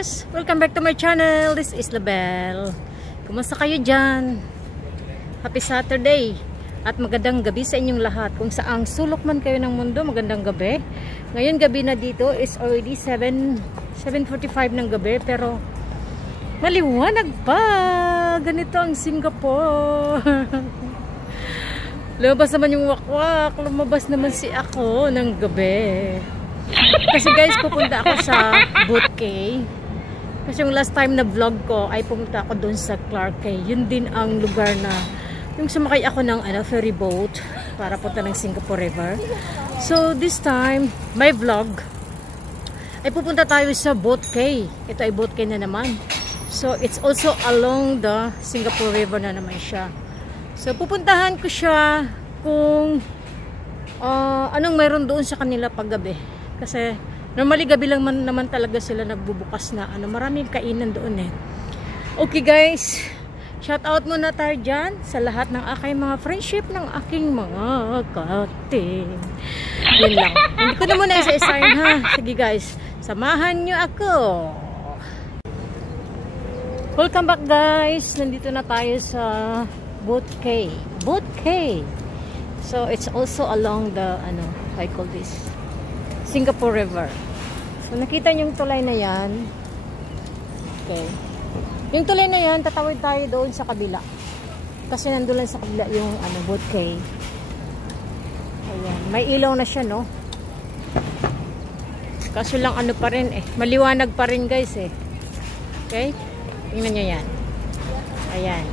Yes! Welcome back to my channel. This is Label. Kumusta kayo dyan? Happy Saturday at magandang gabi sa inyong lahat. Kung saang sulok man kayo ng mundo, magandang gabi. Ngayon gabi na dito is already 7:45 ng gabi, pero maliwanag pa. Ganito ang Singapore. Lumabas naman yung wakwak. Lumabas naman si ako ng gabi. Kasi guys, pupunta ako sa Boat Quay. Kasi yung last time na vlog ko ay pumunta ako doon sa Clark Quay. Yun din ang lugar na yung sumakay ako ng ferry boat para punta ng Singapore River. So this time, my vlog ay pupunta tayo sa Boat Quay. Ito ay Boat Quay na naman. So it's also along the Singapore River na naman siya. So pupuntahan ko siya kung anong mayroon doon sa kanila paggabi. Kasi normally gabi lang naman talaga sila nagbubukas na maraming kainan doon eh. Okay guys, shout out muna tayo dyan sa lahat ng aking mga friendship ng aking mga kating. Yun lang. Hindi ko na muna isa-isahin ha. Sige guys, samahan nyo ako. Welcome back guys. Nandito na tayo sa Boat Quay. Boat Quay. So it's also along the I call this Singapore River. So nakita niyo yung tulay na yan. Okay. Yung tulay na yan, tatawid tayo doon sa kabila. Kasi nandoon lang sa kabila yung Boat Quay. Ayan, may ilaw na siya, no? Kaso lang pa rin eh. Maliwanag pa rin guys eh. Okay? Tingnan niyo yan. Ayan.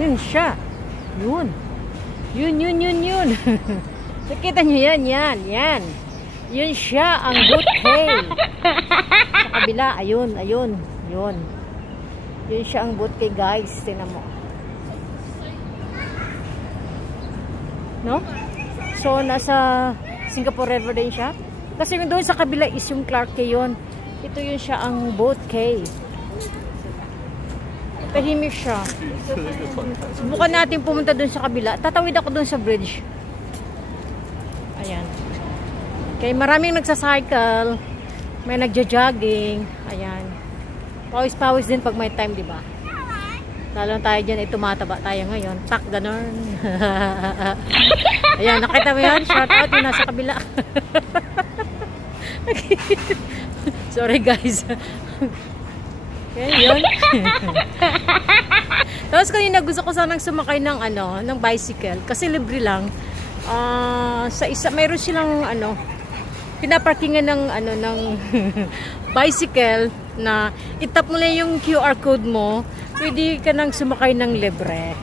Yun siya. Yun. Yun. Nakita nyo yan. Yun siya ang Boat Quay. Sa kabila, ayun. Yun siya ang Boat Quay guys. Tingnan mo. No? So, nasa Singapore River din siya. Kasi yung doon sa kabila is yung Clark Quay yun. Ito yun siya ang Boat Quay. Tahimik siya. Subukan natin pumunta doon sa kabila. Tatawid ako doon sa bridge. Ayan. Okay, maraming nagsacycle. May nagja-jogging. Ayan. Pawis-pawis din pag may time, di ba? Lalo tayo dyan, tumataba tayo ngayon. Tak, ganun. Ayan, nakita mo yan? Shout out yung nasa kabila. Okay. Sorry guys. Okay, yun. Tapos kanina gusto ko sanang sumakay ng ng bicycle. Kasi libre lang. Sa isa mayroon silang pinaparkingan ng bicycle na itap mo lang yung QR code mo, pwede ka nang sumakay ng libre.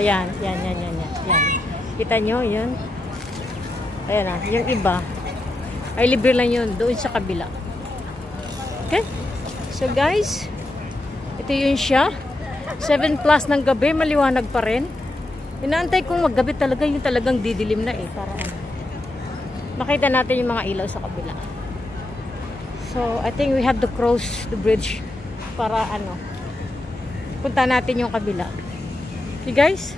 Ayan, yan. Kita nyo, yun. Ayan na, yung iba ay libre lang yun, doon sa kabila. Okay? So guys, ito yun siya. 7 plus ng gabi, maliwanag pa rin. Inaantay kong maggabi talaga, yung talagang didilim na eh. Para makita natin yung mga ilaw sa kabila. So, I think we have to cross the bridge para punta natin yung kabila. Okay guys?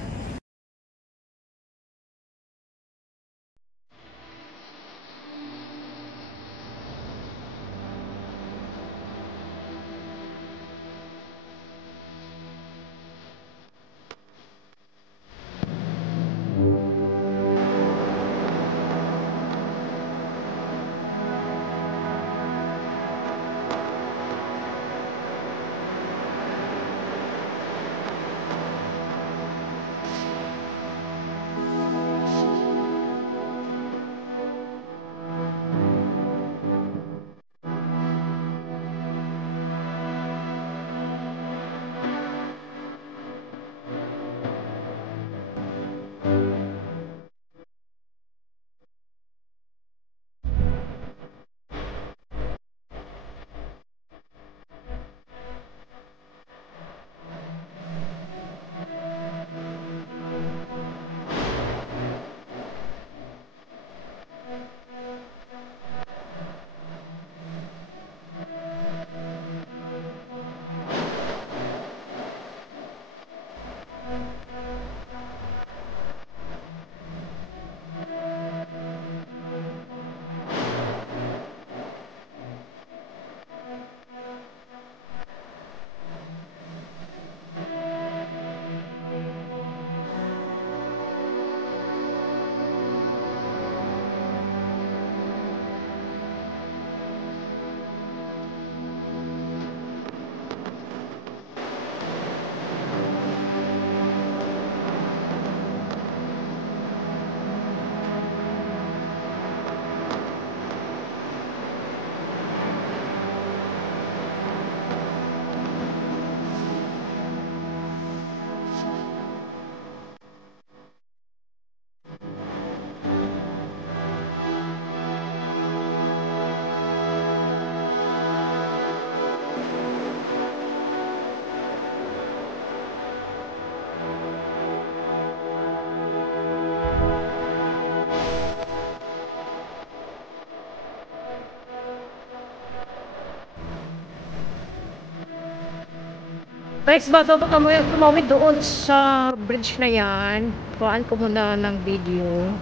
Guys, bago ko tumawid doon sa bridge na yan, kuhaan ko muna ng video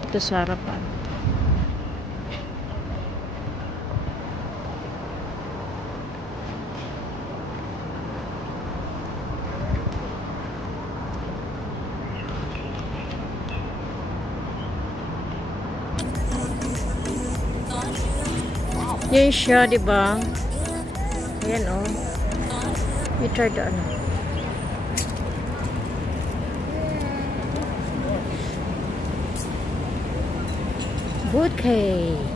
ito sa harapan. Yan siya, diba? Ayan, oh. You try to ano. Bouquet.